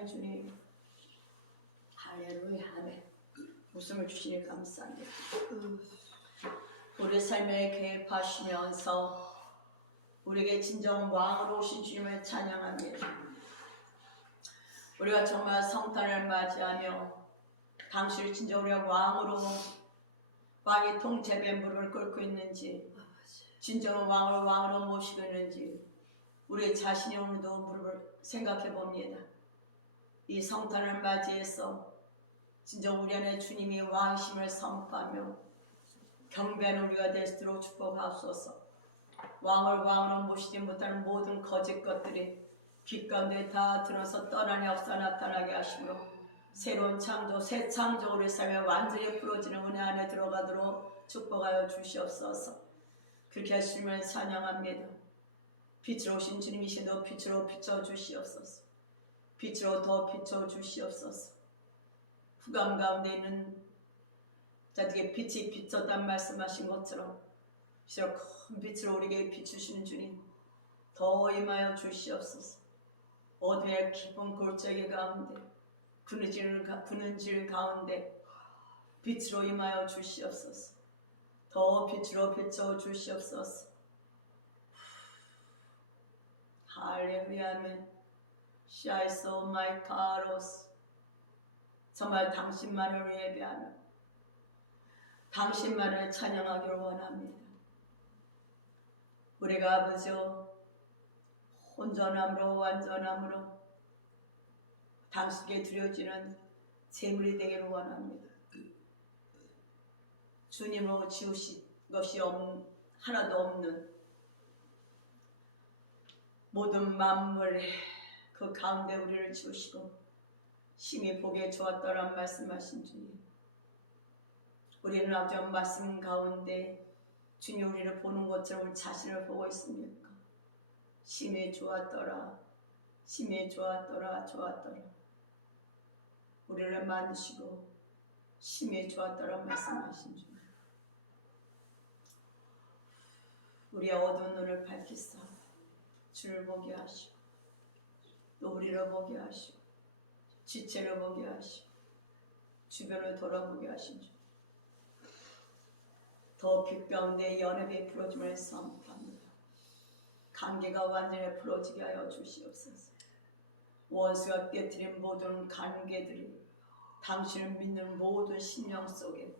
사랑의 주님, 할렐루야, 아멘. 웃음을 주시니 감사합니다. 우리 삶에 개입하시면서 우리에게 진정 왕으로 오신 주님을 찬양합니다. 우리가 정말 성탄을 맞이하며 당신을 진정 우리가 왕으로 왕의 통제에 무릎을 꿇고 있는지, 진정한 왕을 왕으로 모시고 있는지 우리 자신이 오늘도 무릎을 생각해 봅니다. 이 성탄을 맞이해서 진정 우리 안에 주님이 왕이심을 선포하며 경배하는 우리가 될 수 있도록 축복하옵소서. 왕을 왕으로 모시지 못하는 모든 거짓 것들이 빛 가운데 다 드러서 떠나니 없어 나타나게 하시므로 새로운 창조, 새 창조 우리 삶에 완전히 풀어지는 은혜 안에 들어가도록 축복하여 주시옵소서. 그렇게 하시면 찬양합니다. 빛으로 오신 주님이신도 빛으로 비춰주시옵소서. 빛으로 더 비춰주시옵소서. 흑암 가운데 있는 자들에게 빛이 비쳤단 말씀하신 것처럼 큰 빛으로 우리에게 비추시는 주님 더 임하여 주시옵소서. 어둠의 깊은 골짜기 가운데 그늘질 가운데 빛으로 임하여 주시옵소서. 더 빛으로 비춰 주시옵소서. 할렐루야 아멘. 샤이소 마이 카로스. 정말 당신만을 예배하며 당신만을 찬양하기를 원합니다. 우리가 아버지여 온전함으로 완전함으로 당신께 드려지는 제물이 되기를 원합니다. 주님으로 지우신 것이 하나도 없는 모든 만물 그 가운데 우리를 지우시고 심히 보기에 좋았더란 말씀하신 주님, 우리는 아버지 말씀 가운데 주님 우리를 보는 것처럼 우리 자신을 보고 있습니까? 심히 좋았더라, 심히 좋았더라, 좋았더라. 우리를 만드시고 심히 좋았더라 말씀하신 주님, 우리의 어두운 눈을 밝히사 주를 보게 하시고 또 우리를 보게 하시고 지체를 보게 하시고 주변을 돌아보게 하신 주, 더 빛 가운데 연합이 풀어짐을 선포합니다. 관계가 완전히 풀어지게 하여 주시옵소서. 원수가 깨뜨린 모든 관계들이 당신을 믿는 모든 심령 속에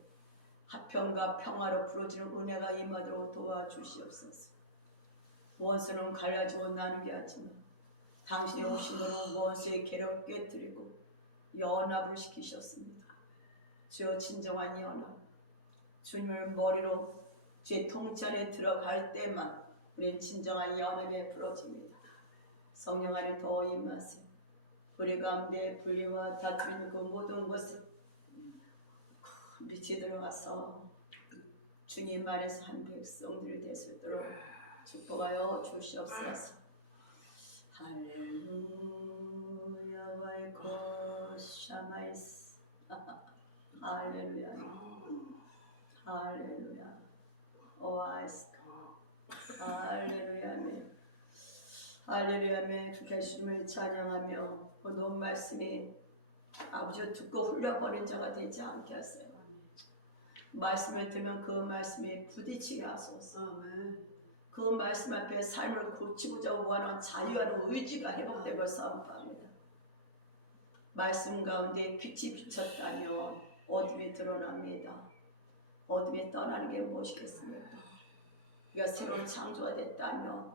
화평과 평화로 풀어지는 은혜가 임하도록 도와주시옵소서. 원수는 갈라지고 나누게 하지만 당신의 오심으로 원수의 계략을 깨뜨리고 연합을 시키셨습니다. 주여 진정한 연합, 주님을 머리로 주의 통치 안에 들어갈 때만 우리는 진정한 연합에 부러집니다. 성령 안에 더 임하세요. 우리 가운데 분리와 다투는 그 모든 것을 빛이 들어가서 주님 안에서 한 백성들이 될 수 있도록 축복하여 주시옵소서. 할렐루야 와이코 샤마이스. 할렐루야 할렐루야 오아이스. 할렐루야 아멘. 할렐루야 아멘. 그렇게 주님을 찬양하며 모든 말씀이 아버지 듣고 흘려버린 자가 되지 않게 하세요. 말씀을 들으면 그 말씀이 부딪히게 하소서. 그 말씀 앞에 삶을 고치고자 원하는 자유하는 의지가 회복되고 선포합니다. 말씀 가운데 빛이 비쳤다면 어둠이 드러납니다. 어둠이 떠나는 게 무엇이겠습니까? 우리가 새로운 창조가 됐다면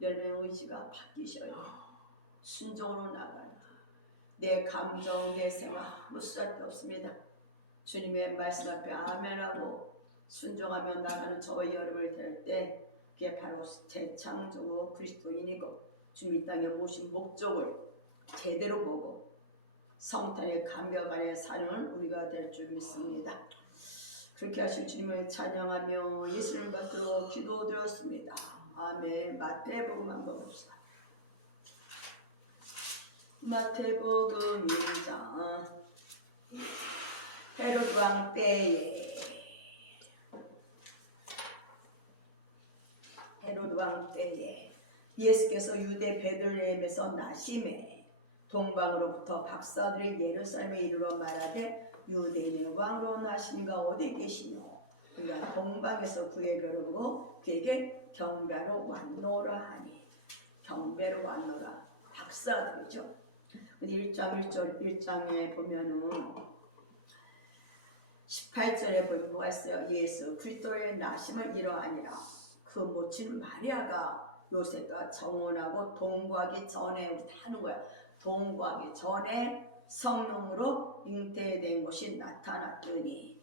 열매의 의지가 바뀌셔야 돼요. 순종으로 나가야 돼요. 내 감정, 내 생각 아무 수단도 없습니다. 주님의 말씀 앞에 아멘하고 순종하며 나가는 저와 여러분을 될 때 그게 바로 재창조 그리스도인이고 주님 이 땅에 모신 목적을 제대로 보고 성탄의 감격 안에 사는 우리가 될 줄 믿습니다. 그렇게 하실 주님을 찬양하며 예수를 받들어 기도드렸습니다. 아멘. 마태복음 한번 봅시다. 마태복음 1장. 헤롯 왕 때에 예수께서 유대 베들레헴에서 나심에 동방으로부터 박사들이 예루살렘에 이르러 말하되 유대인은 왕으로 나시니가 어디 계시뇨? 그가 동방에서 그에게 이르고 그에게 경배로 왔노라 하니. 경배로 왔노라. 박사들이죠. 1장 1장에 보면은 18절에 보면 뭐가 있어요? 예수 그리스도의 나심을 이러하니라. 그 모친 마리아가 요셉과 정혼하고 동거하기 전에, 우리 다 하는 거야. 동거하기 전에 성령으로 잉태된 것이 나타났더니.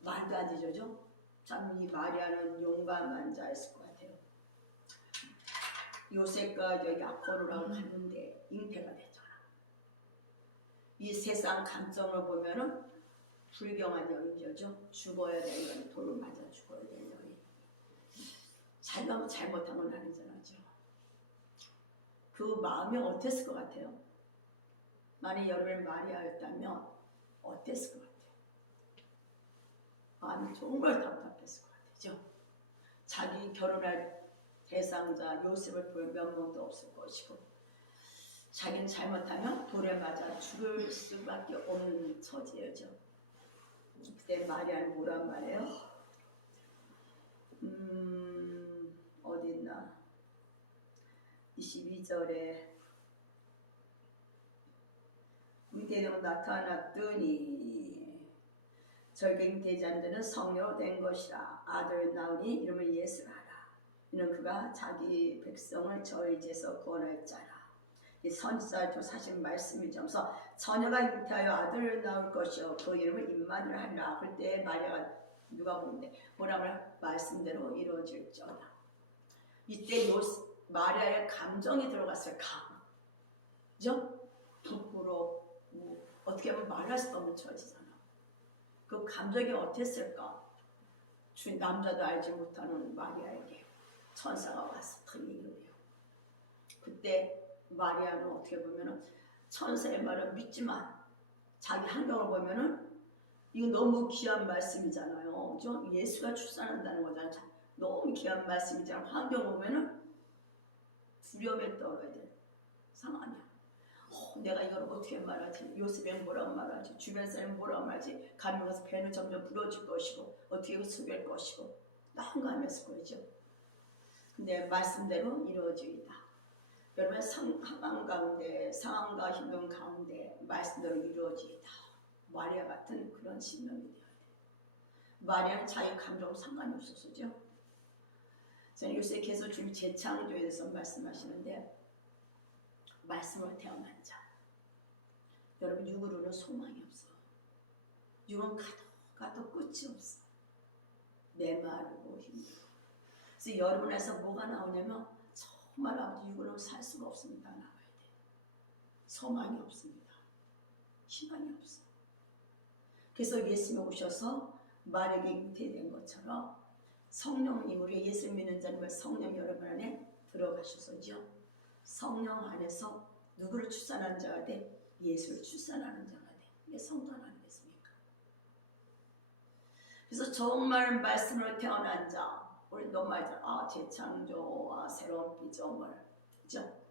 말도 안 되죠? 참 이 마리아는 용감한 자였을 것 같아요. 요셉과 야곱을 하고 갔는데 잉태가 됐잖아. 이 세상 감정을 보면은 불경한 여인이죠. 죽어야 되는 건 돌을 맞아 죽어야 되는 여인. 자기가 잘못한 건 아니잖아요. 그 마음이 어땠을 것 같아요? 만약 여러분 마리아였다면 어땠을 것 같아요? 마음이 정말 답답했을 것 같아요. 자기 결혼할 대상자 요셉을 볼 면목도 없을 것이고, 자기는 잘못하면 돌에 맞아 죽을 수밖에 없는 처지예요. 그때 마리아는 뭐란 말이에요? 어디 있나? 22절에 위대로 나타났더니 절경되지 않는 데는 성녀로 된 것이라. 아들 나오니 이름을 예수라 하라. 이는 그가 자기 백성을 저희에서 구원할 자라. 이 선지자 사실 말씀이죠. 그래서 처녀가 잉태하여 아들을 낳을 것이요 그 이름을 임마누엘 하리라. 그때 마리아가 누가 보는데 뭐라 말씀대로 이루어질지어다. 이때 마리아의 감정이 들어갔어요. 그죠? 부끄럽고 어떻게 보면 말할 수 없는 처지잖아. 그 감정이 어땠을까? 남자도 알지 못하는 마리아에게 천사가 와서 그 얘기를 해요. 그때 마리아는 어떻게 보면은 천사의 말을 믿지만 자기 환경을 보면은 이거 너무 귀한 말씀이잖아요. 그죠? 예수가 출산한다는 거잖아요. 너무 귀한 말씀이잖아요. 환경을 보면은 두려움에 떨어야 돼. 상황이야. 내가 이걸 어떻게 말하지? 요셉은 뭐라고 말하지? 주변 사람은 뭐라고 말하지? 가면 가서 배는 점점 부러질 것이고 어떻게 숙일 것이고 난감했을 거죠. 근데 말씀대로 이루어지이다. 여러분 상황 가운데 상황과 힘든 가운데 말씀대로 이루어지이다. 마리아 같은 그런 신명이 되어야 돼. 마리아는 자기 감정 상관이 없었죠. 저는 요새 계속 주님 재창조에 대해서 말씀하시는데 말씀으로 태어난 자. 여러분 육으로는 소망이 없어. 육은 가도 끝이 없어. 메마르고 힘들고. 그래서 여러분에서 뭐가 나오냐면 정말 아버지 육으로 살 수가 없습니다. 나가야 돼. 소망이 없습니다. 희망이 없어. 그래서 예수님이 오셔서 마리아에게 잉태된 것처럼 성령님, 우리 예수 믿는 자는 성령 여러분 안에 들어가셔서죠. 성령 안에서 누구를 출산하는 자가 돼? 예수를 출산하는 자가 돼. 이게 성전 아니겠습니까? 그래서 정말 말씀으로 태어난 자, 우리 너무 알잖아. 재창조, 새로운 비전을, 그죠?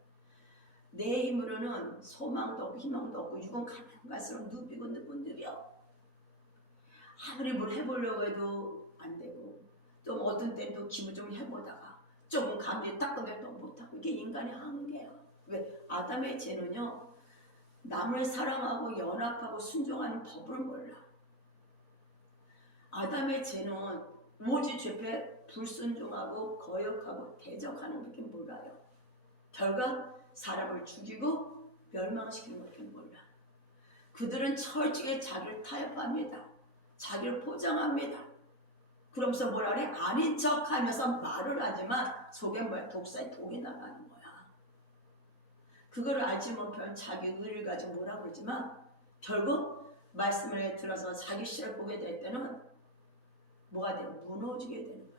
내 힘으로는 소망도 없고 희망도 없고 육은 가면 갈수록 눕히고 느려. 아무리 뭘 해보려고 해도 안 되고, 또 어떤 때는 또 기분 좀 해보다가 조금 감정이 딱 건데 또 못하고. 이게 인간의 한계예요. 왜? 아담의 죄는요, 남을 사랑하고 연합하고 순종하는 법을 몰라. 아담의 죄는 오직 죄에 불순종하고 거역하고 대적하는 것밖에 몰라요. 결과 사람을 죽이고 멸망시키는 것밖에 몰라. 그들은 철저히 자기를 타협합니다. 자기를 포장합니다. 그러면서 뭐라 그래? 아닌 척하면서 말을 하지만 속에 뭐야? 독사에 독이 나가는 거야. 그거를 알지 못하면 자기 의를 가지고 뭐라 그러지만 결국 말씀을 들어서 자기 실을 보게 될 때는 뭐가 돼요? 무너지게 되는 거예요.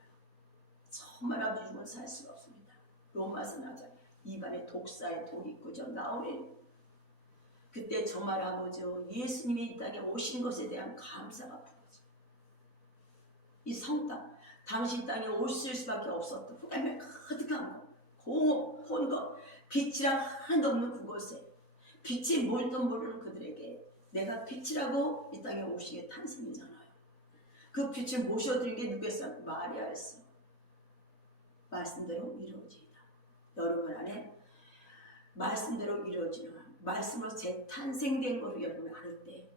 정말 아버지 죽은 살 수가 없습니다. 로마서 나자 입안에 독사의 독이 있고죠. 나오니 그때 정말 아버지 예수님이 이 땅에 오신 것에 대한 감사가 부러져. 이 성당 당시 땅에 오실 수밖에 없었던 후회에 가득한 거, 공허, 혼돈, 빛이랑 하나도 없는 그곳에 빛이 뭘도 모르는 그들에게 내가 빛이라고 이 땅에 오시게 탄생이잖아요. 그 빛을 모셔드린 게 누구였어? 마리아였어. 말씀대로 이루어지이다. 여러분 안에 말씀대로 이루어지는 말씀으로 재탄생된 것을 여러분이 알 때,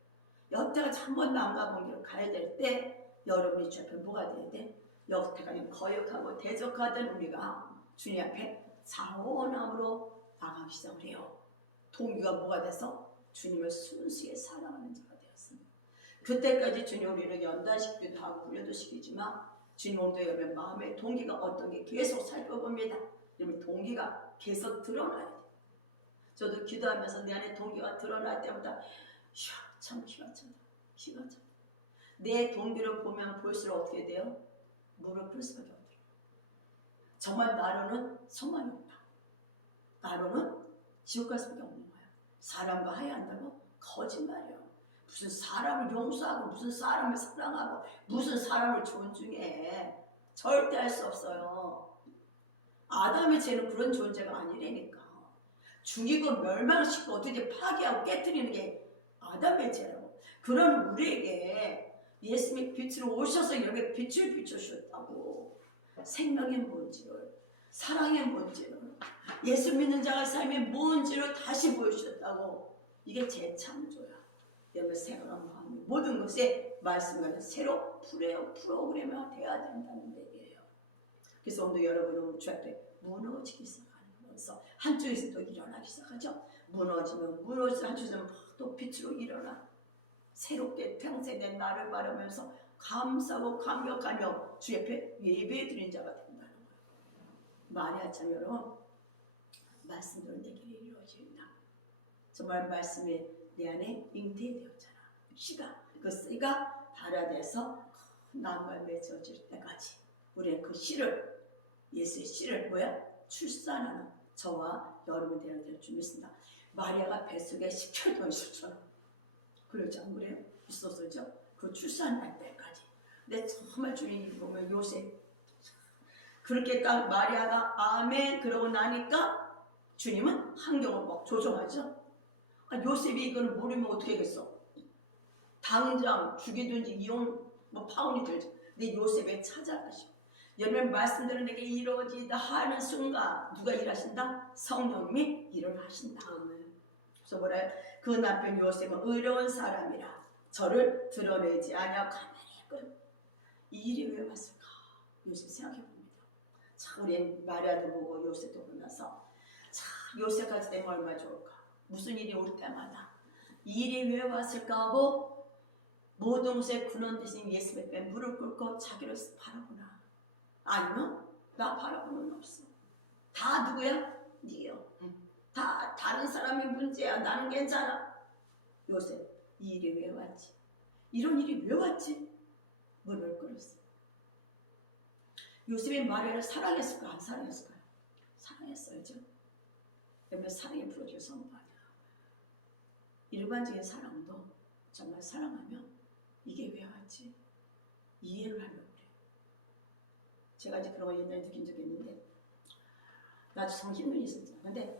여태까지 한 번도 안 가본 길을 가야 될 때 여러분이 주 앞에 뭐가 돼야 돼? 여태까지 거역하고 대적하던 우리가 주님 앞에 자원함으로 나가기 시작을 해요. 동기가 뭐가 돼서 주님을 순수히 사랑하는 자가 되었습니다. 그때까지 주님 우리를 연단시키기도 하고 훈련도 시키지만 주님 오늘도 여러분 마음의 동기가 어떤 게 계속 살펴봅니다. 여러분 동기가 계속 드러나야 돼요. 저도 기도하면서 내 안에 동기가 드러날 때마다 참 기가 차다. 기가 차다. 내 동기를 보면 볼수록 어떻게 돼요? 무릎 꿇을 수밖에 없어요. 정말 나로는 소망이 없다. 나로는 지옥 갈 수밖에 없는 거야. 사람과 하야한다고? 거짓말이야. 무슨 사람을 용서하고 무슨 사람을 사랑하고 무슨 사람을 존중해. 절대 할 수 없어요. 아담의 죄는 그런 존재가 아니라니까. 죽이고 멸망시키고 어떻게 파괴하고 깨뜨리는 게 아담의 죄라고. 그런 우리에게 예수님이 빛으로 오셔서 여기 빛을 비춰주셨다고. 생명의 뭔지를, 사랑의 뭔지를, 예수 믿는 자가 삶의 뭔지를 다시 보여주셨다고. 이게 재창조야. 여러분 생각한 마음이 모든 것에 말씀과는 새로 프로그램화 돼야 된다는 얘기예요. 그래서 오늘 여러분은 주 앞에 무너지기 시작하는 거면서 한쪽에서 또 일어나기 시작하죠. 무너지면 한쪽에서는 또 빛으로 일어나 새롭게 평생된 나를 바라면서 감사하고 감격하며 주 옆에 예배드린 자가 된다는 거예요. 마리아처럼 여러분 말씀대로 내 길이 이루어진다. 정말 말씀이 내 안에 잉태되었잖아. 그 씨가 발아돼서 나무에 맺어질 때까지 우리는 그 씨를, 예수의 씨를 뭐야? 출산하는 저와 여러분 되는 될 줄 믿습니다. 마리아가 뱃속에 10개월 동안 있었잖아. 그렇지 안 그래요? 있었었죠? 그 출산할 때까지. 근데 정말 주님 보면 요셉 그렇게 딱 마리아가 아멘 그러고 나니까 주님은 환경을 막 조정하죠. 요셉이 이걸 모르면 어떻게 하겠어? 당장 죽이든지 이혼 파혼이 들죠. 근데 요셉에 찾아가시고 여러분 말씀대로 내게 이루어지다 하는 순간 누가 일하신다? 성령님이 일을 하신다. 그래서 뭐래요? 그 남편 요셉은 의로운 사람이라 저를 드러내지 아니하고 가만히 있거든. 이 일이 왜 왔을까? 요셉 생각해 봅니다. 자, 우리 마리아도 보고 요셉도 보고 나서 자, 요셉까지 되면 얼마나 좋을까? 무슨 일이 올 때마다 이 일이 왜 왔을까 하고 모든 것에 근원 대신 예수 앞에 무릎 꿇고 자기를 바라보나. 아니면 나 바라보는 건 없어. 다 누구야? 니요. 다 다른 사람의 문제야. 나는 괜찮아. 요셉 이 일이 왜 왔지? 이런 일이 왜 왔지? 무릎을 꿇었어. 요셉이 마리아를 사랑했을까? 안 사랑했을까요? 사랑했어야죠. 그러면 사랑의 프로듀서 성도 아니야. 일반적인 사랑도 정말 사랑하면 이게 왜 왔지? 이해를 하려고 그래. 제가 이제 그런 거 옛날에 느낀 적이 있는데 나도 참 힘들이 있었잖아. 근데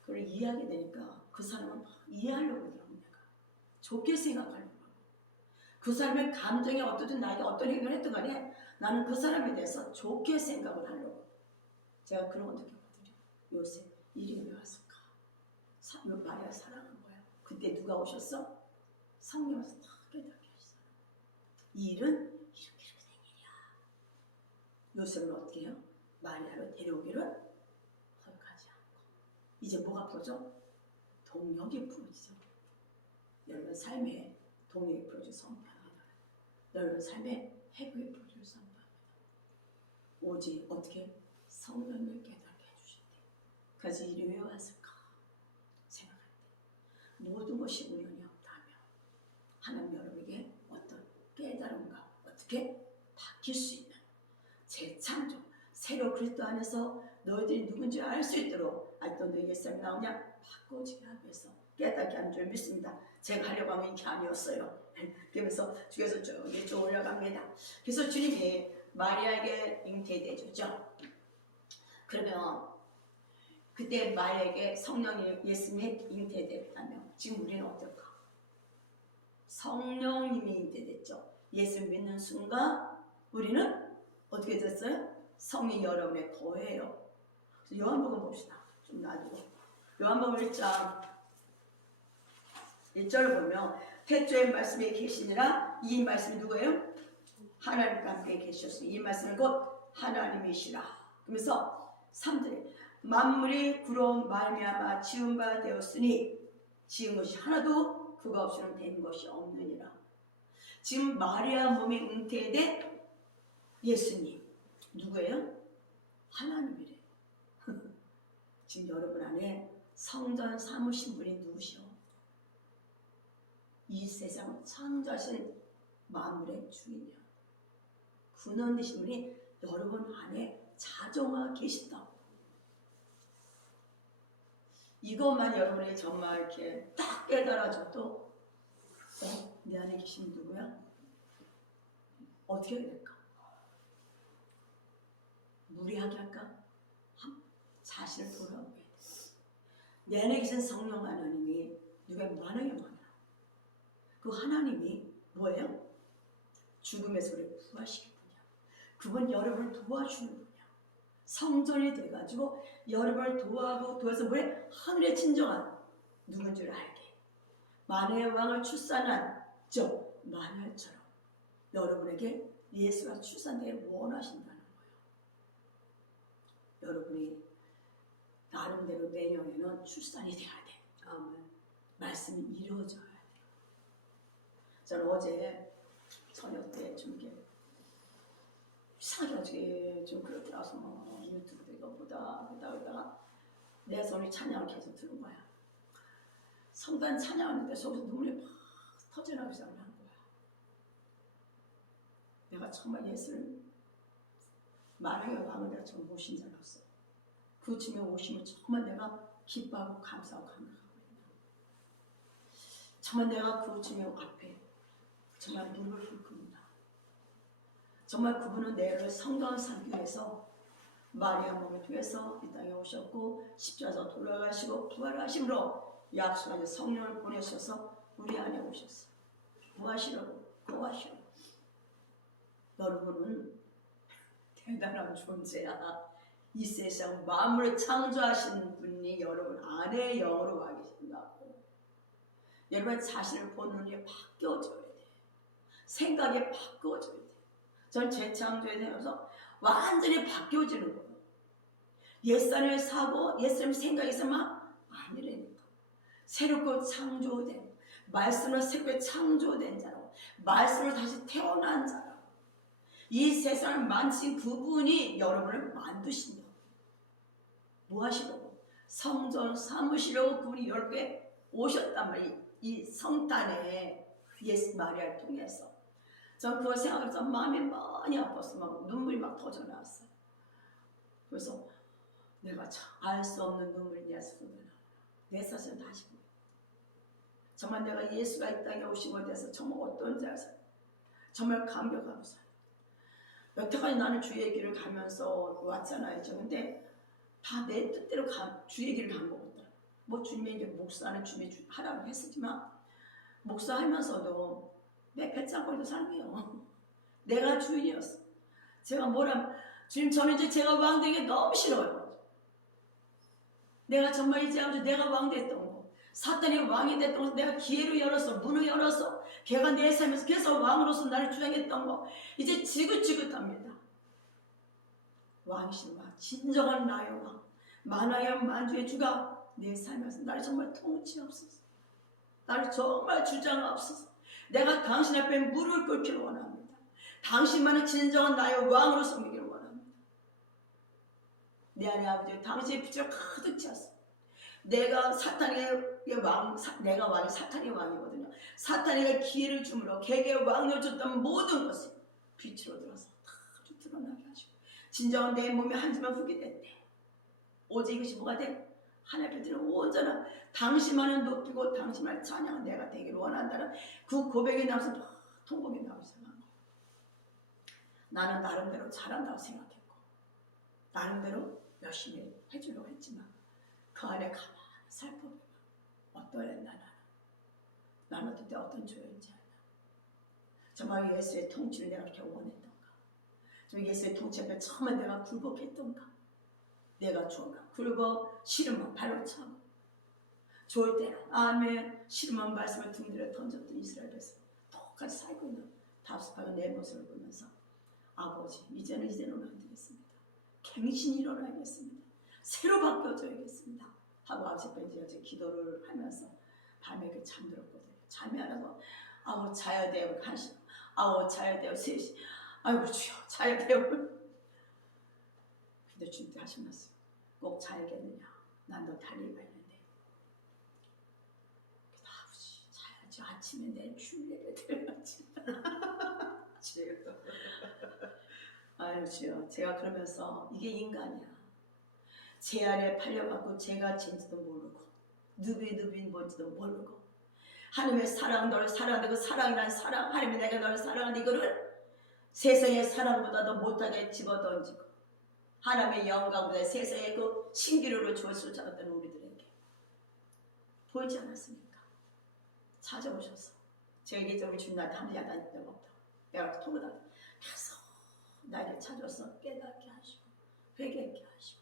그걸 이해하게 되니까 그 사람은 막 이해하려고 그러더라고. 내가 좋게 생각하려고 하고 그 사람의 감정이 어떻든 나에게 어떤 행동을 했든 간에 나는 그 사람에 대해서 좋게 생각을 하려고. 제가 그런 거 느꼈거든요. 요새 일이 왜 왔을까? 마리아 사랑한 거야. 그때 누가 오셨어? 성령에서 다 깨닫게 하셨어. 이 일은 이렇게 된 일이야. 요셉은 어떻게 해요? 마리아를 데려오기를 허락하지 않고. 이제 뭐가 풀어져? 동력이 풀어지죠. 여러분 삶에 동력이 풀어져 성취합니다. 여러분 삶에 해구의 풀어져 성취합니다. 오직 어떻게? 성령을 깨닫게 해주실 때. 그래서 일이 왜 왔을까? 생각할 때. 모든 것이 우연이 없다면 하나님 여러분에게 어떤 깨달음과 어떻게 바뀔 수 있는 재창조, 새로 그리스도 안에서 너희들이 누군지 알 수 있도록 아직도 너희에게 쌤 나오냐? 바꿔지게 하기 위해서 깨닫게 하는 줄 믿습니다. 제가 하려고 하면 이게 아니었어요. 그러면서 주께서 쭉 올라갑니다. 그래서 주님이 마리아에게 잉태해 주죠. 그러면 그때 만약에 성령이 예수님이 잉태됐다면 지금 우리는 어떨까? 성령님이 잉태됐죠. 예수 믿는 순간 우리는 어떻게 됐어요? 성이 여러분의 거예요. 요한복음 봅시다. 좀 놔두고 요한복음 1장 1절을 보면 태초에 말씀이 계시니라. 이 말씀이 누구예요? 하나님과 함께 계셨으니 이 말씀은 곧 하나님이시라. 그러면서 3절에 만물이 구로 말미암아 지은 바 되었으니 지은 것이 하나도 그가 없이는 된 것이 없느니라. 지금 마리아 몸에 잉태된 예수님 누구예요? 하나님이래요. 지금 여러분 안에 성전 삼으신 분이 누구시오? 이 세상을 창조하신 만물의 주인이요. 근원 되신 분이 여러분 안에 자정하고 계신다. 이것만 여러분이 정말 이렇게 딱 깨달아줘도 내 안에 계신 누구야? 어떻게 해야 될까? 무리하게 할까? 자신을 돌아보게 돼. 내 안에 계신 성령 하나님이 누가 많아요, 많아. 그 하나님이 뭐예요? 죽음에서 우리를 부활시킬 분이야. 그분 여러분을 도와주는 분이야. 성전이 돼가지고 여러분을 도와서 뭐래? 하늘의 진정한 누군지를 알게. 만해의 왕을 출산한 저 마녀처럼 여러분에게 예수가 출산되기를 원하신다는 거예요. 여러분이 나름대로 내년에는 출산이 돼야 돼. 아멘. 말씀이 이루어져야 돼. 저는 어제 저녁 때 좀 이렇게 이상하게 어떻게 좀 그렇더라서 뭐 유튜브 이거 보다가 내 손이 찬양을 계속 들은 거야. 성단 찬양하는데 속에서 눈물이 막 터져나오기 시작을 한 거야. 내가 정말 예수를 만왕의 왕을 내가 정말 모신 자로서 그 주님의 오심을 정말 내가 기뻐하고 감사하고 감격하고 있다. 정말 내가 그 주님 앞에 정말 무릎을 꿇는다. 정말 그분은 내를 성도한 삼기 위해서 마리아 몸을 통해서 이 땅에 오셨고 십자가에서 돌아가시고 부활하심으로 약속한 성령을 보내셔서 우리 안에 오셨어. 구하시려고. 여러분은 대단한 존재야. 이 세상 만물을 창조하신 분이 여러분 안에 영으로 와 계신다고. 여러분 자신을 보는 눈이 바뀌어져야 돼. 생각이 바뀌어져야 돼. 전 재창조에 대해서 완전히 바뀌어지는 거예요. 옛사람의 사고, 옛사람의 생각에서 막 아니라니까. 새롭게 창조된, 말씀으로 새롭게 창조된 자라고, 말씀으로 다시 태어난 자라고. 이 세상을 만드신 그분이 여러분을 만드신다고. 뭐 하시려고? 성전 삼으시려고 그분이 10개 오셨단 말이에요. 이 성탄에 예수 마리아를 통해서. 전 그걸 생각해서 마음이 많이 아팠어. 막 눈물이 막 터져 나왔어요. 그래서 내가 참 알 수 없는 눈물이 내 속에 나오나. 내 사실은 다시 보여. 정말 내가 예수가 이 땅에 오신 것에 대해서 정말 어떤 자세요? 정말 감격하고 살아요. 여태까지 나는 주의 길을 가면서 왔잖아요. 근데 다 내 뜻대로 주의 길을 간 거거든. 뭐 주님의 이제 목사는 주님이 하라고 했었지만 목사하면서도 내 배짱거리도 살게요. 내가 주인이었어. 제가 주님 저는 이제 제가 왕 되기 너무 싫어요. 내가 정말 이제 아주 내가 왕 됐던 거. 사탄이 왕이 됐던 거. 내가 기회를 열었어. 문을 열었어. 걔가 내 삶에서 계속 왕으로서 나를 주장했던 거. 이제 지긋지긋합니다. 왕이신 왕. 진정한 나의 왕. 만왕의 만주의 주가 내 삶에서 나를 정말 통치하옵소서. 나를 정말 주장하옵소서. 내가 당신 앞에 무릎을 꿇기를 원합니다. 당신만은 진정한 나의 왕으로 섬기기를 원합니다. 내 안에 아버지 당신의 빛을 가득 채웠어. 내가 사탄의 왕, 내가 왕이 사탄의 왕이거든요. 사탄에게 기회를 주므로 개개 왕을 줬던 모든 것을 빛으로 들어서 다 드러나게 하시고 진정한 내 몸이 한 주만 흙이 됐대. 오직 이것이 뭐가 돼? 하나님 앞에 온전한 당신만을 높이고 당신만을 찬양한 내가 되기를 원한다는 그 고백이 나와서 통곡이 나오기 시작한 거예요. 나는 나름대로 잘한다고 생각했고 나름대로 열심히 해주려고 했지만 그 안에 가만히 살펴보면 어떠했나 나는 그때 어떤 죄인지 알아. 정말 예수의 통치를 내가 그렇게 원했던가? 좀 예수의 통치 앞에 처음에 내가 굴복했던가? 내가 좋으면 굴복, 싫으면 발로 차고, 좋을 때는 아멘, 싫으면 말씀을 등들에 던졌던 이스라엘 백성 똑같이 살고 있는 답답한 내 모습을 보면서 아버지, 이제는 안 되겠습니다. 갱신이 일어나야겠습니다. 새로 바뀌어져야겠습니다. 하고 아버지 이제 기도를 하면서 밤에 그 잠들었거든요. 잠이 안 와서 아우 자야 돼요. 1시, 아우 자야 돼요. 3시, 아이고 주여 자야 돼요. 근데 주님께 하신 말씀, 꼭 자야겠느냐? 난 너 달리가 있는데. 아버지 자야지. 아침에 내 주일 예배 드려야지. 주여. 아유 주여, 제가 그러면서 이게 인간이야. 제 안에 팔려갖고 제가 진지도 모르고 누비 뭔지도 모르고 하나님의 사랑, 너를 사랑하는 그 사랑이란 사랑, 하나님이 내가 너를 사랑하는 이거를 세상의 사랑보다도 못하게 집어던지고 하나님의 영광보다 세상의 그 신기루로 조수 잡았던 우리들에게 보이지 않았습니까? 찾아오셔서 제게 우리 주님 나한테 한번 야단한 적 없다. 내가 통하다 계속 나를 찾아서 깨닫게 하시고 회개하게 하시고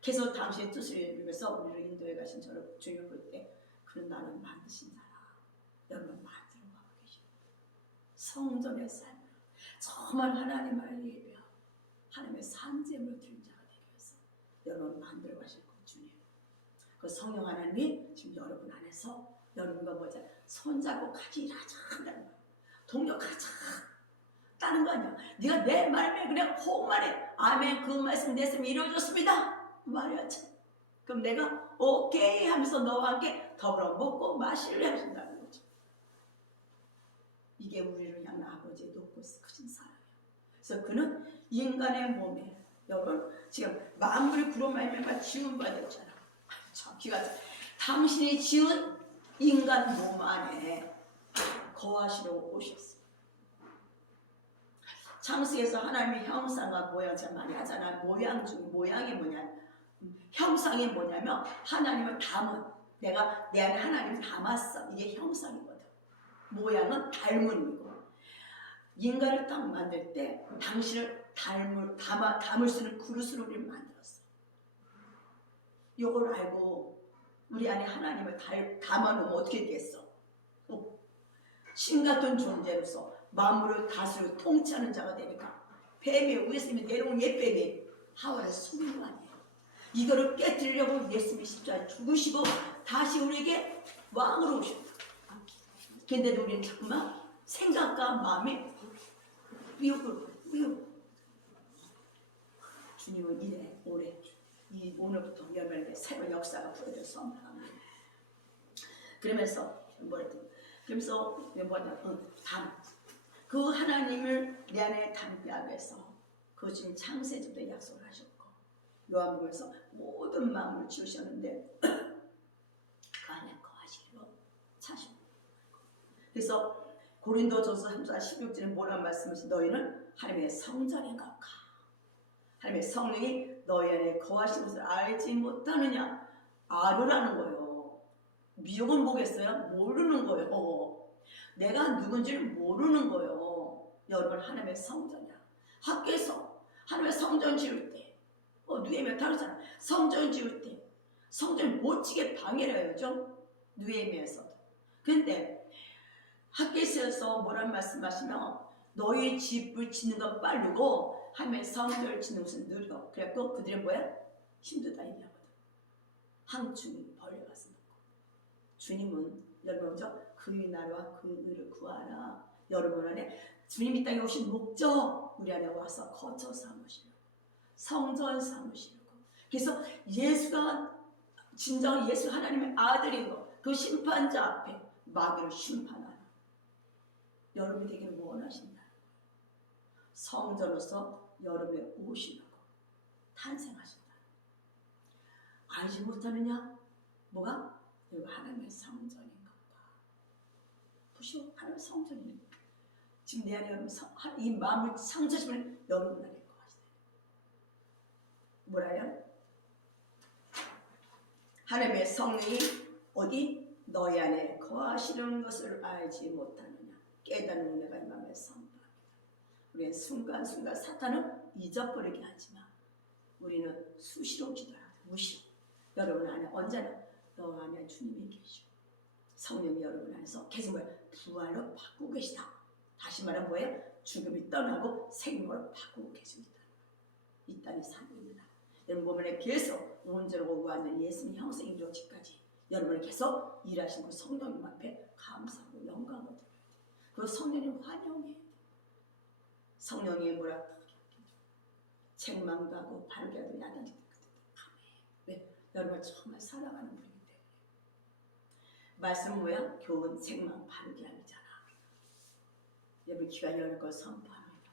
계속 당신의 뜻을 이루면서 우리를 인도해 가신 저를 주님 볼 때 그는 나는 만드신 자라. 여러분 만들어 가고 계십니다. 성전의 삶을 정말 하나님을 예배하고 하나님의 산재물 드린 자가 되기 위해서 여러분 만들어 가실 것 주님. 그 성령 하나님이 지금 여러분 안에서 여러분과 뭐지? 손잡고 같이 일하자는 거야. 동력하자. 다른 거 아니야. 네가 내 말에 그냥 호흡만 해. 아멘. 그 말씀 내 삶이 이루어졌습니다. 말해야지. 그럼 내가 오케이 하면서 너와 함께 더불어 먹고 마실래 하신다는 거죠. 이게 우리를 향한 아버지의 높고 크신 사랑이에요. 그래서 그는 인간의 몸에 여러분 지금 만물이 그로 말미암아 지은 바 되었잖아. 참 기가 차. 당신이 지은 인간 몸 안에 거하시려고 오셨어. 창세기에서 하나님의 형상과 모양 참 많이 하잖아. 모양 중에 모양이 뭐냐? 형상이 뭐냐면 하나님을 담은, 내가 내 안에 하나님을 담았어. 이게 형상이거든. 모양은 닮은 거고. 인간을 딱 만들 때 당신을 담을 수 있는 그릇으로 우리를 만들었어. 이걸 알고 우리 안에 하나님을 담아놓으면 어떻게 되겠어? 신 같은 존재로서 만물을 다스리고 통치하는 자가 되니까 뱀이 예수님이 내려온 옛뱀이 하와를 숨긴 거 아니에요. 이거를 깨뜨리려고 예수님이 십자가에 죽으시고 다시 우리에게 왕으로 오셨다. 근데도 우리는 정말 생각과 마음이 미혹을 주님은 이래 올해 오늘부터 열매를 새로운 역사가 부여져서 선포합니다. 그러면서 그러면서 그 하나님을 내 안에 담게 하기 위해서 그 주님 창세주도 약속을 하셨고 요한복음에서 모든 마음을 지으셨는데 그 안에 거하시기로 차셨고, 그래서 고린도전서 3장 16절에 뭐라는 말씀이시? 너희는 하나님의 성전에 가까 하나님의 성령이 너희 안에 거하시는 것을 알지 못하느냐? 알으라는 거예요. 미혹은 뭐겠어요? 모르는 거예요. 내가 누군지를 모르는 거예요. 여러분 하나님의 성전이야. 학교에서 하나님의 성전 지을 때 누에미아 다르잖아. 성전 지을 때 성전 못 지게 방해를 해야죠. 누에미아에서도. 근데 학교에서 뭐란 말씀하시면 너희 집을 짓는 건 빠르고 하나님의 성전을 짓는 것은 느리고, 그래갖고 그들은 뭐야? 힘들다 얘기하거든. 항중이 벌려가서 놓고. 주님은 여러분 먼저 그의 나라와 그 의를 구하라. 여러분 안에 주님이 땅에 오신 목적, 우리 안에 와서 거처 삼으시려고, 성전 삼으시려고. 그래서 예수가 진정 예수 하나님의 아들인 거, 그 심판자 앞에 마귀를 심판하는 여러분이 되기를 원하신다. 성전으로서 여러분의 오시려고 탄생하신다. 알지 못하느냐? 뭐가? 여기 하나님의 성전인 것다. 보시오, 하나님의 성전이네. 지금 내 안에 여러분 이 마음을 상처심을 여러분 안에 거하시다. 뭐라요? 하나님의 성령이 어디? 너희 안에 거하시는 것을 알지 못하느냐. 깨닫는 은혜가 이 마음에 선포합니다. 우리는 순간순간 사탄은 잊어버리게 하지만 우리는 수시로 기도하고 무시로. 여러분 안에 언제나 너 안에 주님이 계시고 성령이 여러분 안에서 계속 부활로 바꾸고 계시다. 다시 말하면 뭐예요? 죽음이 떠나고 생명으로 바꾸고 계십니다. 이 땅에 살고 있는 한 여러분 몸에 계속 온전하고 완전 예수님 형성 이루어지기까지 여러분을 계속 일하신 그 성령님 앞에 감사하고 영광을 드려야 돼요. 그 성령님 환영해야 돼요. 성령이 뭐라 책망도 하고 바르게 하고 야단지도 왜? 여러분 정말 사랑하는 분이기 때문에. 말씀 뭐야? 교훈, 책망, 바르게 하잖아. 여러분 귀가 열릴 걸 선포합니다.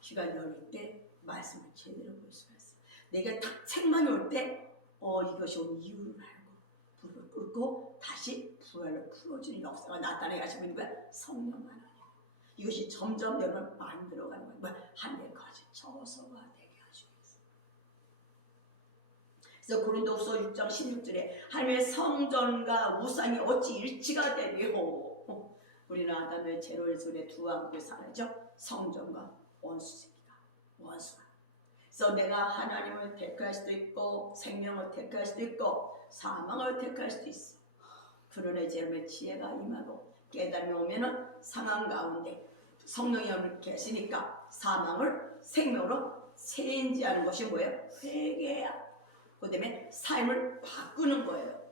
귀가 열릴 때 말씀을 제대로 볼 수가 있어. 내가 딱 책망이 올 때 이것이 온 이유를 알고 불을 끄고 다시 부활로 풀어주는 역사가 나타나게 하시고 있는 거야. 성령 하나님. 이것이 점점 여러분을 만들어가는 거야. 하늘까지 저서가 되게 하시고 있어. 그래서 고린도후서 6장 16절에 하나님의 성전과 우상이 어찌 일치가 되리요. 우리는 아담의 제로의 손에 두 왕국에 살죠. 성전과 원수입니다. 원수가. 그래서 내가 하나님을 택할 수도 있고 생명을 택할 수도 있고 사망을 택할 수도 있어. 그러나 제 여러분의 지혜가 임하고 깨달음이 오면은 상황 가운데 성령이 여러분 계시니까 사망을 생명으로 체인지하는 것이 뭐예요? 회개야. 그 다음에 삶을 바꾸는 거예요.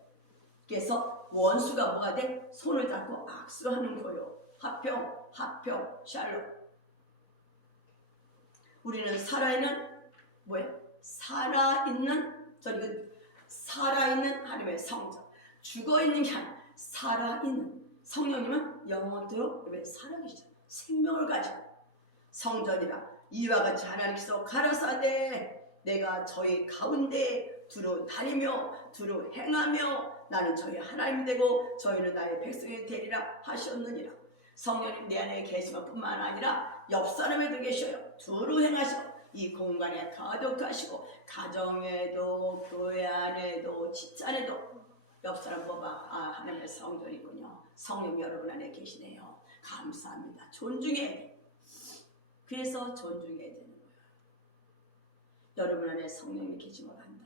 그래서 원수가 뭐가 돼? 손을 잡고 악수하는 거예요. 화평, 샬롬. 우리는 살아있는 뭐예요? 살아있는 하나님의 성전. 죽어있는 게 아니라 살아있는. 성령님은 영원토록 살아계시잖아요. 생명을 가지고 성전이라 이와 같이 하나님께서 가라사대 내가 저희 가운데 두루 다니며 두루 행하며 나는 저희 하나님 되고 저희는 나의 백성이 되리라 하셨느니라. 성령님 내 안에 계시면 뿐만 아니라 옆 사람에도 계셔요. 두루 행하시고 이 공간에 가득하시고 가정에도 교회 안에도 직장에도 옆 사람 봐봐. 하나님의 성전이군요. 성령 여러분 안에 계시네요. 감사합니다. 존중해야 돼. 그래서 존중해야 되는 거예요. 여러분 안에 성령이 계심을 한다면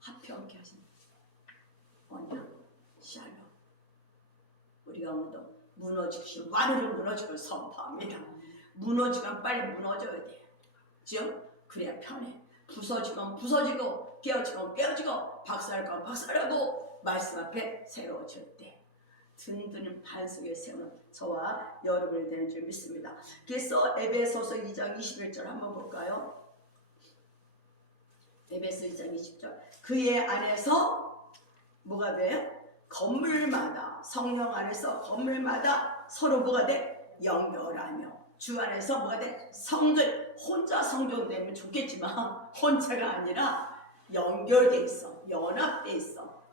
화평케 하십니다. 언약, 샬롬. 우리가 오늘도 무너지기 완으로 무너지고 선포합니다. 무너지면 빨리 무너져야 돼. 그죠? 그래야 편해. 부서지건 부서지고 깨어지건 깨어지고 박살날 건 박살나고 말씀 앞에 새로워질 때 든든한 반석에 세우는 저와 여러분이 되는 줄 믿습니다. 그래서 에베소서 2장 21절 한번 볼까요? 에베소 2장 20절 그의 안에서 뭐가 돼요? 건물마다 성령 안에서 건물마다 서로 뭐가 돼? 연결하며 주 안에서 뭐가 돼? 성전 혼자 성전되면 좋겠지만 혼자가 아니라 연결돼 있어. 연합돼 있어.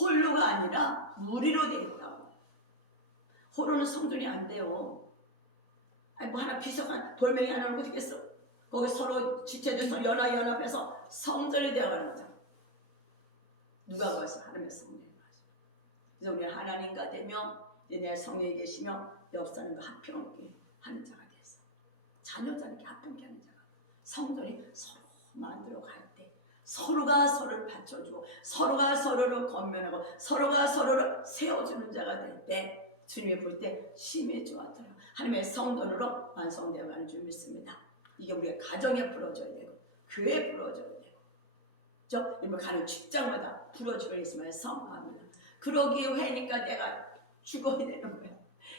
홀로가 아니라 무리로 돼 있다고. 홀로는 성전이 안 돼요. 아니 뭐 하나 비석한 돌멩이 하나 놓고 되겠어? 거기 서로 지체돼서 연합해서 성전이 되어가는 거잖아. 누가 봐서 하나님의 성령이 봐서. 그래서 우리 하나님과 되며 내 성령이 계시며 옆 사람과 합평하게 하는 자가 됐어. 자녀자에게 합평케 하는 자가. 성전이 서로 만들어 갈 때 서로가 서로를 받쳐주고 서로가 서로를 건면하고 서로가 서로를 세워주는 자가 될 때 주님이 볼 때 심히 좋았더라. 하나님의 성전으로 완성되어 가는 줄 믿습니다. 이게 우리가 가정에 풀어줘야 되고 교회에 풀어줘야 되고 저 가는 직장마다 풀어주고 있으면 성공합니다. 그러기 위해니까 내가 죽어야 되는 거야.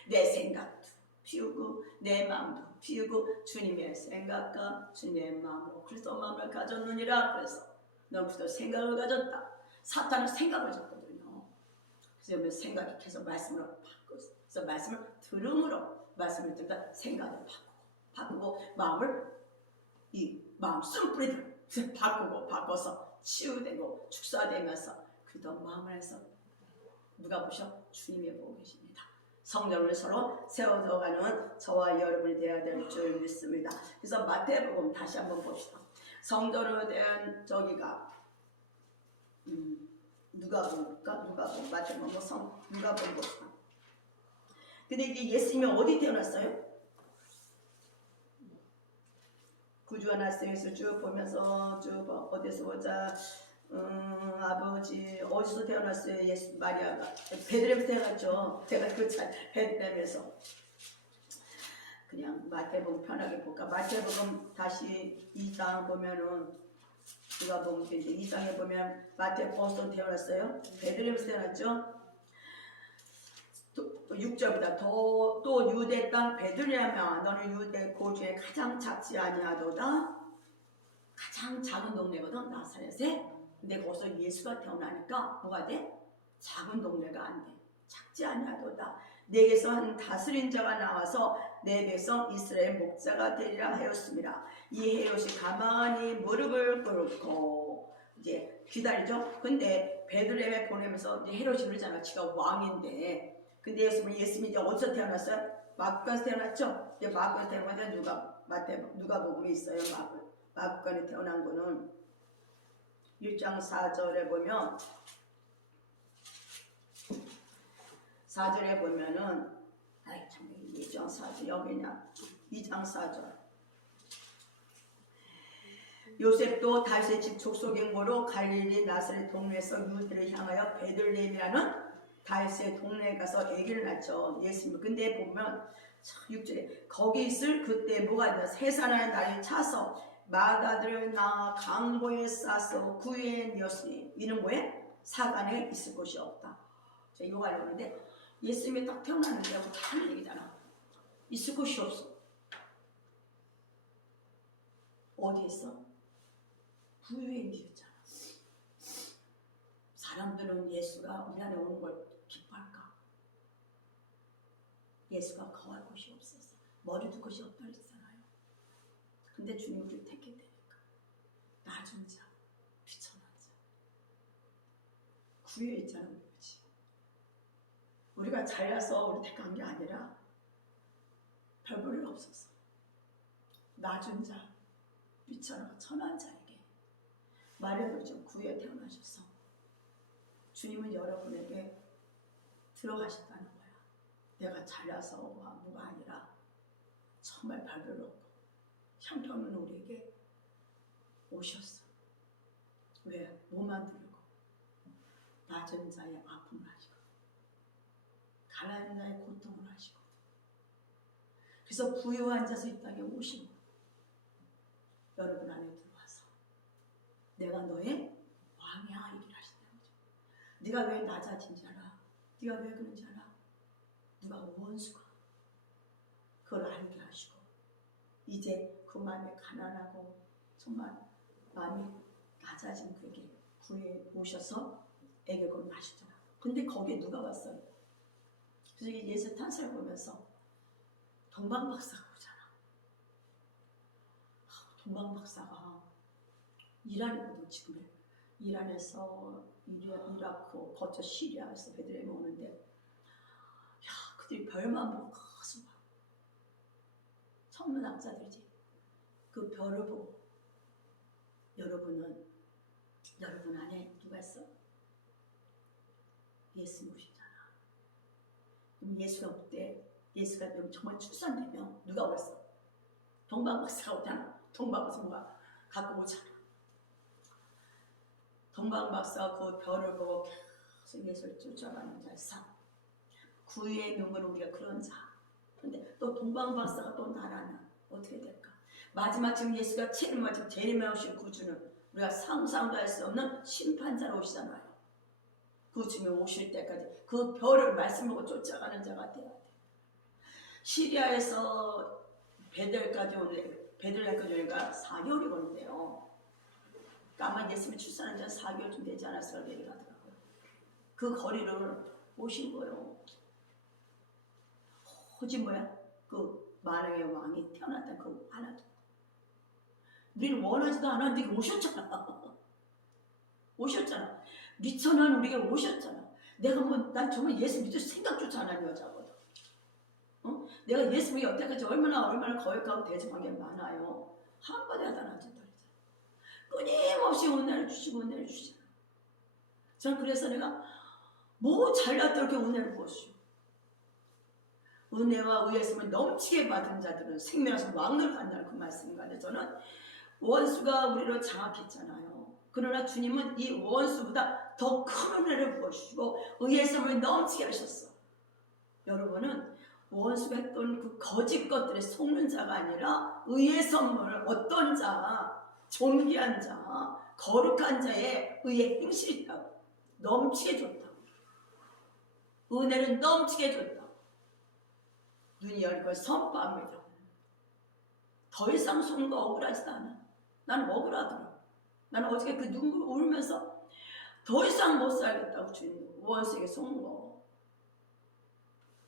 내 생각도 피우고 내 마음도 피우고 주님의 생각과 주님의 마음으로 그리스도 마음을 가졌느니라. 그래서 너부터 생각을 가졌다. 사탄은 생각을 줬거든요. 그래서 생각이 계속 말씀으로 바꾸고 그래서 말씀을 들음으로 말씀을 듣다 생각을 바꾸고 마음을 이 마음 씀뿌리들 바꿔서 치유되고 축사되면서 그리스도 마음을 해서 누가 보셔? 주님이 보고 계십니다. 성령을 서로 세워져가는 저와 여러분이 되어야 될 줄 믿습니다. 그래서 마태복음 다시 한번 봅시다. 성전에 대한 저기가 누가복음 마태복음 누가복음 봅시다. 근데 이제 예수님이 어디 태어났어요? 구주와 나스에서 쭉 보면서 쭉 어디서 보자. 아버지 어디서 태어났어요? 예수 마리아가 베들레헴에서 태어났죠. 제가 그잘 베들레헴에서 그냥 마태복음 편하게 볼까. 마태복음 다시 2장 보면은 누가 보면 이제 2장에 보면 마태 어디서 태어났어요? 베들레헴에서 태어났죠. 6절보다 또 유대 땅 베들레헴아 너는 유대 고중에 가장 작지 아니하도다. 가장 작은 동네거든 나사렛에. 근데 거기서 예수가 태어나니까 뭐가 돼? 작은 동네가 안 돼. 작지 아니하도다. 내게서 한 다스린 자가 나와서 내 백성 이스라엘 목자가 되리라 하였습니다. 이 헤롯이 가만히 무릎을 꿇고 이제 기다리죠. 근데 베들레헴에 보내면서 이제 헤롯이 그러잖아. 지가 왕인데. 근데 예수님이 이제 어디서 태어났어요? 마구간에서 태어났죠. 이제 마구간에서 태어났는데 누가복음에 있어요. 마구간에 태어난 거는 1장 4절에 보면 4절에 보면은 아이 참 2장 4절 여기냐 2장 4절 요셉도 다윗의 집 족속인 고로 갈릴리 나사렛 동네에서 유대를 향하여 베들레헴이라는 다윗의 동네에 가서 아기를 낳죠. 예수님. 근데 보면 6절에 거기 있을 그때 뭐가 있냐 세산의 날이 차서 마다들을 낳아 강보에 싸서 구유에 뉘었으니 이는 뭐에? 사간에 있을 곳이 없다. 자, 이거 하려는데 예수님이 딱 태어났는데 하는 얘기잖아. 있을 곳이 없어. 어디 있어? 구유에 뉘었잖아. 사람들은 예수가 우리 안에 오는 걸 기뻐할까? 예수가 거할 곳이 없어서 머리 둘 곳이 없다 그랬잖아요. 근데 주님 우리를 택했다니까. 낮은 자, 비천한 자. 구유에 있잖아 우리 집. 우리가 잘나서 우리 택한 게 아니라 별 볼 일 없었어. 낮은 자, 비천하고 천한 자에게 마리아도 좀 구유에 태어나셔서 주님은 여러분에게 들어가셨다는 거야. 내가 잘나서 뭐가 아니라 정말 별 볼 일 없고 형편은 우리에게 오셨어. 왜? 몸만 들고 낮은 자의 아픔을 하시고 가난한 자의 고통을 하시고 그래서 부유한 자서 이 땅에 오시고 여러분 안에 들어와서 내가 너의 왕이야 얘기를 하신다는 거죠. 네가 왜 낮아진지 알아? 네가 왜 그런지 알아? 누가 원수가 그걸 알게 하시고 이제 그 마음이 가난하고 정말 마음이 낮아진 그에게 구해 오셔서 애교를 하시잖아. 근데 거기에 누가 왔어요? 그래서 예수 탄생을 보면서 동방박사가 오잖아. 동방박사가 이란이거든 지금. 이란에서 이라크 거쳐 시리아에서 베들레헴에 오는데 야 그들이 별만 보고 가서 봐. 천문학자들이지. 그 별을 보고 여러분 안에 누가 있어? 예수 오시잖아. 그럼 예수가 그때 예수가 정말 출산되면 누가 왔어? 동방박사가 오잖아. 동방박사가 갖고 오잖아. 동방박사가 그 별을 보고 계속 예수를 쫓아가는 자상. 구유에 있는 건 우리가 그런 자. 근데 또 동방박사가 또 나라는 어떻게 될까? 마지막 지금 예수가 재림에 오신 구주는 우리가 상상도 할 수 없는 심판자로 오시잖아요. 그 주님 오실 때까지 그 별을 말씀하고 쫓아가는 자가 돼야 돼. 시리아에서 베들까지 오니까 4개월이 걸린대요. 그러니까 아마 예수님이 출산한 지는 4개월쯤 되지 않았을까 얘기를 하더라고요. 그 거리를 오신 거예요. 오직 그 만왕의 왕이 태어났다는 그 하나도. 우리는 원하지도 않았는데 오셨잖아. 오셨잖아. 미천한 우리가 오셨잖아. 난 정말 예수 믿을 생각조차 안 한 여자거든. 내가 예수 믿기 여태까지 얼마나 거역하고 대적한 게 많아요. 한마디 하다 나졌다 그랬잖아. 끊임없이 은혜를 주시고 은혜를 주시잖아. 저는 그래서 내가 뭐 잘났다 이렇게 은혜를 부었어요. 은혜와 의였음을 넘치게 받은 자들은 생명에서 왕을 간다는 그 말씀인가요? 저는 원수가 우리를 장악했잖아요. 그러나 주님은 이 원수보다 더 큰 은혜를 부어주시고 의였음을 넘치게 하셨어. 여러분은 원수가 했던 그 거짓 것들에 속는 자가 아니라 의의 선물, 어떤 자, 존귀한 자, 거룩한 자의 의의 행실이 있다고. 넘치게 줬다. 은혜를 넘치게 줬다. 눈이 열고 선포합니다. 더 이상 손과 억울하지도 않아. 나는 억울하더라. 나는 어저께 그 눈물 울면서 더 이상 못 살겠다고 주님 원수에게 속은 거.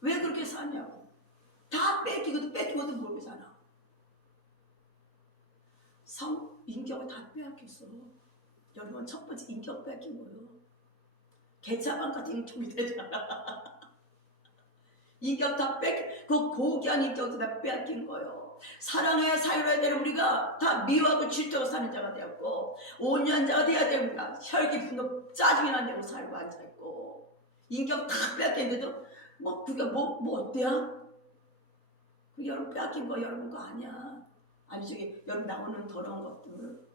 왜 그렇게 사냐고. 다 뺏기고도 모르잖아. 인격을 다 빼앗겼어. 여러분 첫 번째 인격 뺏긴 거예요. 개차반 같은 인격이 되잖아. 인격 다 그 고귀한 인격도 다 빼앗긴 거예요. 사랑해야 사유해야 되는 우리가 다 미워하고 질투하고 사는 자가 되었고 5년자가 돼야 됩니다. 혈기 분노 짜증이 난다고 살고 앉아있고 인격 다 빼앗겼는데도 그게 뭐 어때요? 그 여러분 빼앗긴 거 여러분 거 아니야. 아니 저기 여러분 나오는 더러운 것들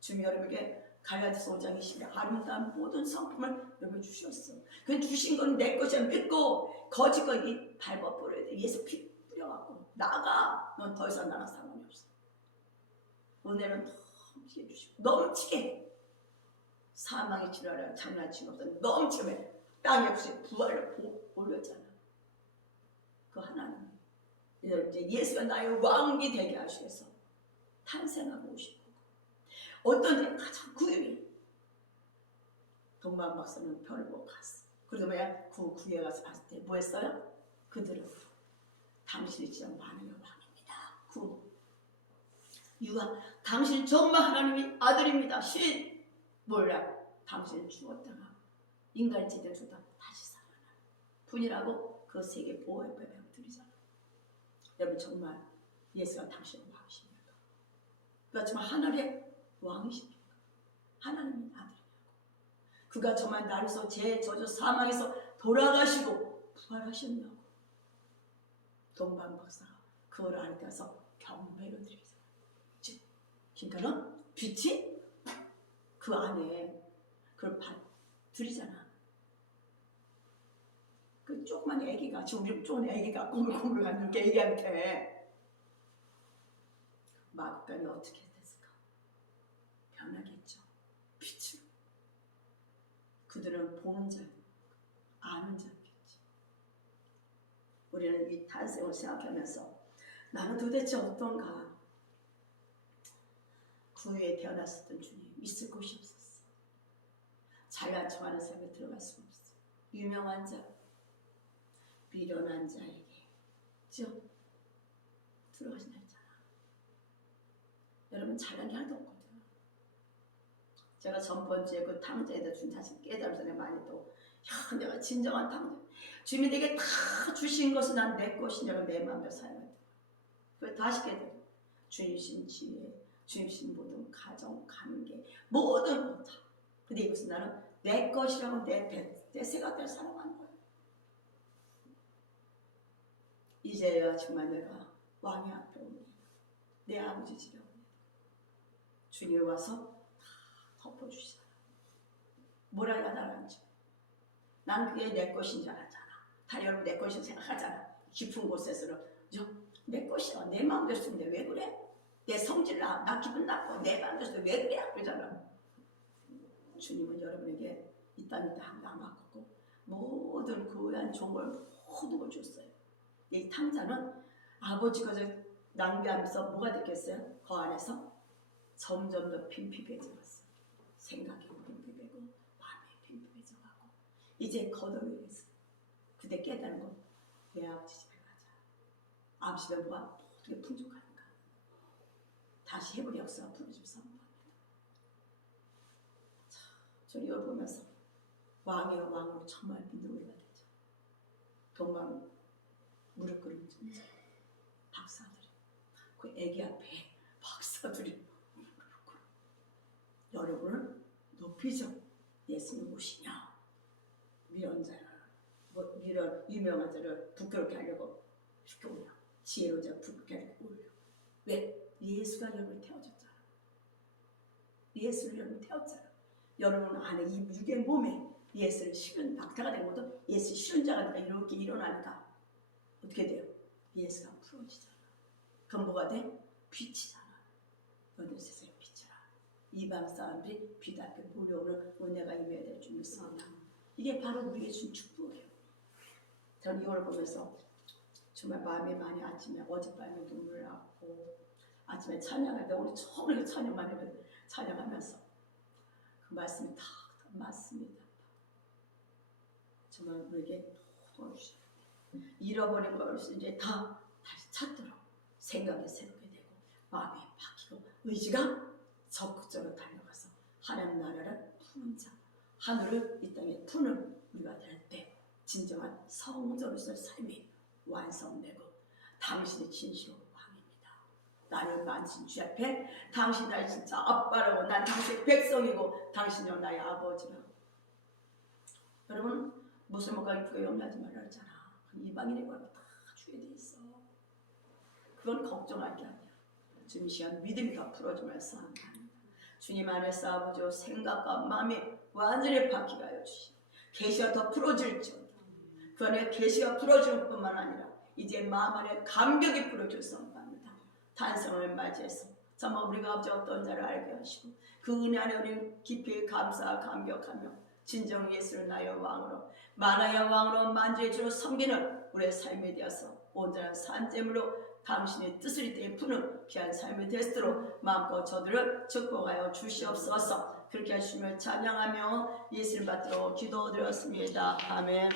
주님 여러분에게 갈라디아서 5장 20에 아름다운 모든 성품을 여러분 주셨어. 그 주신 건 내 것이야 믿고 거짓 거 밟아 버려야 돼. 예수 피 뿌려갖고 나가. 넌 더 이상 나랑 상관이 없어. 은혜는 넘치게 주시고 넘치게 사망의 질환을 장난치고 없어. 넘치게 땅에 없이 부활을 올렸잖아. 그 하나님 이제 예수가 나의 왕이 되게 하셔서 탄생하고 오시고 어떤 데 가장 구유해. 동방 박사는 별을 보고 갔어. 그리고 그 구유에 가서 봤을 때 뭐 했어요? 그들은 당신이 진짜 만왕의 왕입니다. 유아 당신 정말 하나님의 아들입니다. 신 몰라. 당신을 죽었다가 인간이 제대로 죽다 다시 살아나 분이라고 그 세계 보호의 배배를 드리잖아. 여러분 정말 예수가 당신의 왕이십니까? 그가 정말 하늘의 왕이십니까? 하나님의 아들이냐고. 그가 정말 나로서 죄 저주 사망에서 돌아가시고 부활하셨냐고. 동방 박사가 그걸 안에 가서 경배를 드리잖아. 그러니까는 빛이 그 안에 그걸 드리잖아. 그 조그만 애기가 지금 우리 조그만 애기가 꼬물꼬물 가는 게 애기한테 마귀간이 어떻게 됐을까? 변하겠죠. 빛으로. 그들은 보는 자, 아는 자겠지. 우리는 이 탄생을 생각하면서 나는 도대체 어떤가? 구유에 태어났었던 주님 있을 곳이 없었어. 잘난 척하는 삶에 들어갈 수 없어. 유명한 자, 미련한 자에게 그죠? 들어가신다 했잖아. 여러분 잘난 게 하나도 없거든. 제가 전번주에 그 탕자에다 준 다시 깨달아서 내가 많이 내가 진정한 탕자. 주님이 내게 다 주신 것은 난 내 것이냐고 내 마음대로 살아야 돼. 그걸 다시 깨달아. 주님신 지혜, 주님신 모든 가정, 관계, 모든 것 다. 근데 이것은 나는 내 것이라고 내 생각대로 살아가는 거야. 이제야 정말 내가 왕의 앞에 옵니다. 내 아버지 집에 옵니다. 주님이 와서 다 덮어주시잖아. 뭐라 해야 나란지. 난 그게 내 것인 줄 알았잖아. 다 여러분 내 것인 생각하잖아. 깊은 곳에서는 내 것이야. 내 마음대로 쓰는데 왜 그래? 내 성질 나 기분 나빠. 내 마음대로 쓰는데 왜 그래? 그러잖아. 주님은 여러분에게 이 땅에 다 바꿨고 모든 고유한 종을 모든 걸 줬어요. 이 탕자는 아버지 것을 낭비하면서 뭐가 됐겠어요? 그 안에서 점점 더 빈피해져갔어. 생각이 빈피해고 마음이 빈피해져가고 이제 거둬야겠어. 그때 깨달은 건 내 아버지 집에 가자. 아버지 집에 뭐가 어떻게 풍족한가. 다시 해볼 역사가 풀어주면서 선포합니다. 저 이걸 보면서 왕의 왕으로 정말 믿는 우리가 되죠. 동방 무릎 꿇은 존재 박사들이 그 애기 앞에 박사들이 무릎 꿇어 여러분을 높이죠. 예수는 무엇이냐? 이런 자를 이런 유명한 자를 부끄럽게 하려고 이렇게 올려. 지혜로운 자를 부끄럽게 하려고 올려. 왜? 예수가 여러분을 태워줬잖아. 예수를 여러분 태웠잖아. 여러분 안에 이 육의 몸에 예수를 실은 낙타가 된 것도 예수 실은 자가 되니까 이렇게 일어나니까 어떻게 돼요? 예수가 풀어지잖아. 그럼 뭐가 돼? 빛이잖아. 너희들 세상에 빛이라. 이방 사람들이 빛 앞에 몰려오는 은혜가 임해야 될 줄 믿습니다. 이게 바로 우리에게 준 축복이에요. 저는 이걸 보면서 정말 마음이 많이 아침에 어젯밤에 눈물 났고 아침에 찬양할 때 오늘 처음으로 찬양하면서 그 말씀이 다 맞습니다. 정말 우리에게 도와주셔야 돼요. 잃어버린 걸 이제 다 다시 찾도록 생각이 새롭게 되고 마음이 바뀌고 의지가 적극적으로 달려가서 하나님 나라를 푸는 자, 하늘을 이 땅에 푸는 우리가 될 때 진정한 성전으로서의 삶이 완성되고 당신이 진실로 왕입니다. 나를 만진 주 앞에 당신 나를 진짜 아빠라고 난 당신의 백성이고 당신은 나의 아버지라고. 여러분 무슬림 교회 염려하지 말라 했잖아. 이방인의 걸로 다 주게 돼 있어. 그건 걱정할 게 아니야. 주님 시간 믿음이 다 풀어주면서 주님 안에서 아버지의 생각과 마음이 완전히 바뀌게 하여 주시고 계시가 더 풀어질지어다. 그 안에 계시가 풀어지는 뿐만 아니라 이제 마음 안에 감격이 풀어질 성합니다. 탄생을 맞이해서 정말 우리가 아버지 어떤 자를 알게 하시고 그 은혜 안에 우리는 깊이 감사 감격하며 진정 예수를 나의 왕으로 만화의 왕으로 만주의 주로 섬기는 우리의 삶이 되어서 온전한 산재물로 당신의 뜻을 이때 푸는 귀한 삶이 되도록 마음껏 저들을 축복하여 주시옵소서. 그렇게 하시며 찬양하며 예수를 받도록 기도드렸습니다. 아멘.